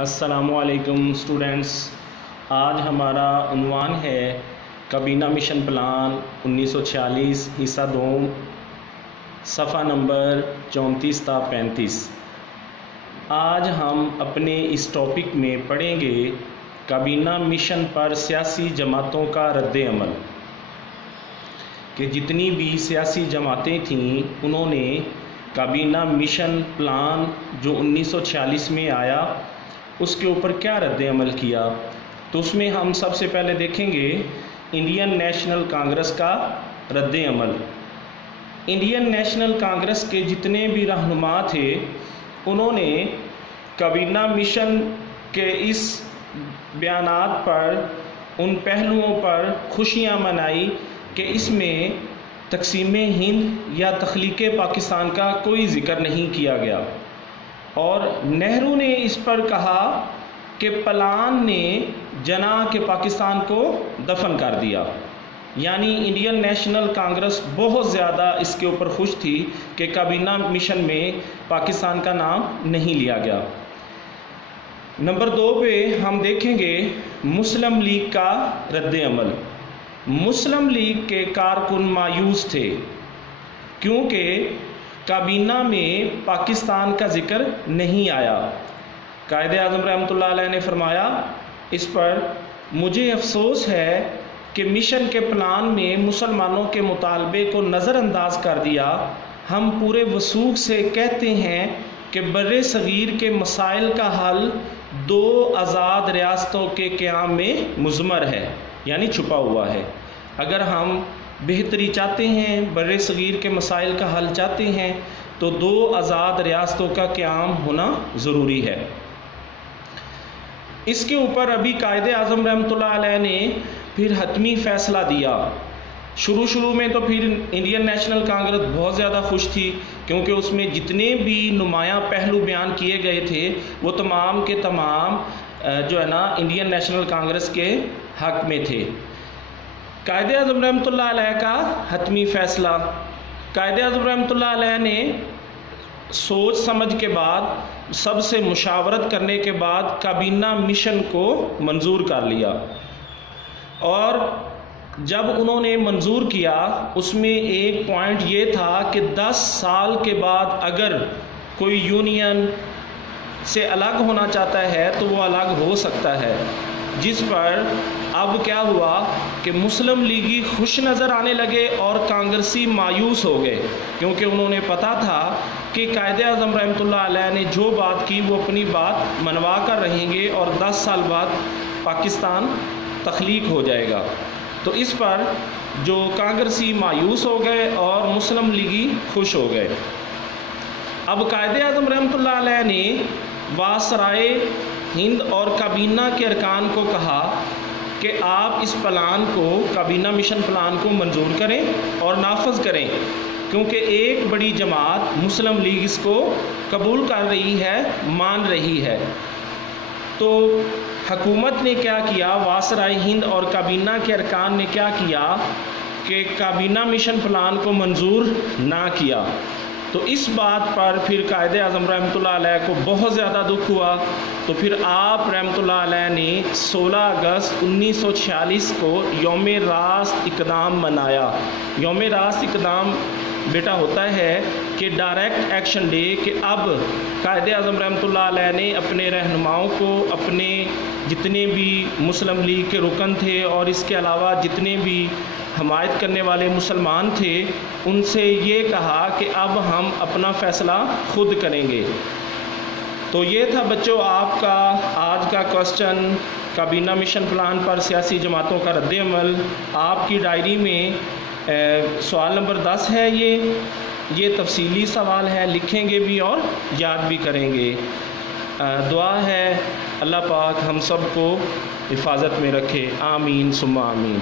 السلام علیکم اسٹوڈنٹس، آج ہمارا عنوان ہے کابینہ مشن پلان 1946 حصہ دوم، صفحہ نمبر 34 تا 35۔ آج ہم اپنے اس ٹاپک میں پڑھیں گے کابینہ مشن پر سیاسی جماعتوں کا رد عمل، کہ جتنی بھی سیاسی جماعتیں تھیں انہوں نے کابینہ مشن پلان جو 1946 میں آیا اس کے اوپر کیا رد عمل کیا۔ تو اس میں ہم سب سے پہلے دیکھیں گے انڈین نیشنل کانگریس کا رد عمل۔ انڈین نیشنل کانگریس کے جتنے بھی رہنما تھے انہوں نے کابینہ مشن کے اس بیانات پر، ان پہلوؤں پر خوشیاں منائی کہ اس میں تقسیم ہند یا تخلیق پاکستان کا کوئی ذکر نہیں کیا گیا، اور نہرو نے اس پر کہا کہ پلان نے جناح کے پاکستان کو دفن کر دیا۔ یعنی انڈین نیشنل کانگریس بہت زیادہ اس کے اوپر خوش تھی کہ کابینہ مشن میں پاکستان کا نام نہیں لیا گیا۔ نمبر 2 پہ ہم دیکھیں گے مسلم لیگ کا رد عمل۔ مسلم لیگ کے کارکن مایوس تھے کیونکہ کابینہ میں پاکستان کا ذکر نہیں آیا۔ قائد اعظم رحمۃ اللہ علیہ نے فرمایا اس پر مجھے افسوس ہے کہ مشن کے پلان میں مسلمانوں کے مطالبے کو نظر انداز کر دیا۔ ہم پورے وثوق سے کہتے ہیں کہ بر صغیر کے مسائل کا حل 2 آزاد ریاستوں کے قیام میں مضمر ہے، یعنی چھپا ہوا ہے۔ اگر ہم بہتری چاہتے ہیں، بر صغیر کے مسائل کا حل چاہتے ہیں، تو 2 آزاد ریاستوں کا قیام ہونا ضروری ہے۔ اس کے اوپر ابھی قائد اعظم رحمۃ اللہ علیہ نے پھر حتمی فیصلہ دیا۔ شروع میں تو پھر انڈین نیشنل کانگریس بہت زیادہ خوش تھی کیونکہ اس میں جتنے بھی نمایاں پہلو بیان کیے گئے تھے وہ تمام کے تمام جو ہے نا انڈین نیشنل کانگریس کے حق میں تھے۔ قائد اعظم رحمۃ اللہ علیہ کا حتمی فیصلہ، قائد اعظم رحمۃ اللہ علیہ نے سوچ سمجھ کے بعد، سب سے مشاورت کرنے کے بعد کابینہ مشن کو منظور کر لیا، اور جب انہوں نے منظور کیا اس میں ایک پوائنٹ یہ تھا کہ 10 سال کے بعد اگر کوئی یونین سے الگ ہونا چاہتا ہے تو وہ الگ ہو سکتا ہے، جس پر اب کیا ہوا کہ مسلم لیگی خوش نظر آنے لگے اور کانگریسی مایوس ہو گئے، کیونکہ انہوں نے پتا تھا کہ قائد اعظم رحمۃ اللہ علیہ نے جو بات کی وہ اپنی بات منوا کر رہیں گے اور 10 سال بعد پاکستان تخلیق ہو جائے گا۔ تو اس پر جو کانگریسی مایوس ہو گئے اور مسلم لیگی خوش ہو گئے۔ اب قائد اعظم رحمۃ اللہ علیہ نے وائسرائے ہند اور کابینہ کے ارکان کو کہا کہ آپ اس پلان کو، کابینہ مشن پلان کو منظور کریں اور نافذ کریں، کیونکہ ایک بڑی جماعت مسلم لیگ اس کو قبول کر رہی ہے، مان رہی ہے۔ تو حکومت نے کیا کیا، وائسرائے ہند اور کابینہ کے ارکان نے کیا کیا کہ کابینہ مشن پلان کو منظور نہ کیا۔ تو اس بات پر پھر قائد اعظم رحمۃ اللہ علیہ کو بہت زیادہ دکھ ہوا۔ تو پھر آپ رحمۃ اللہ علیہ نے 16 اگست 1946 کو یوم راست اقدام منایا۔ یوم راست اقدام بیٹا ہوتا ہے کہ ڈائریکٹ ایکشن ڈے، کہ اب قائد اعظم رحمۃ اللہ علیہ نے اپنے رہنماؤں کو، اپنے جتنے بھی مسلم لیگ کے رکن تھے اور اس کے علاوہ جتنے بھی حمایت کرنے والے مسلمان تھے، ان سے یہ کہا کہ اب ہم اپنا فیصلہ خود کریں گے۔ تو یہ تھا بچوں آپ کا آج کا کوسچن، کابینہ مشن پلان پر سیاسی جماعتوں کا رد عمل۔ آپ کی ڈائری میں سوال نمبر 10 ہے، یہ تفصیلی سوال ہے، لکھیں گے بھی اور یاد بھی کریں گے۔ دعا ہے اللہ پاک ہم سب کو حفاظت میں رکھے، آمین ثم آمین۔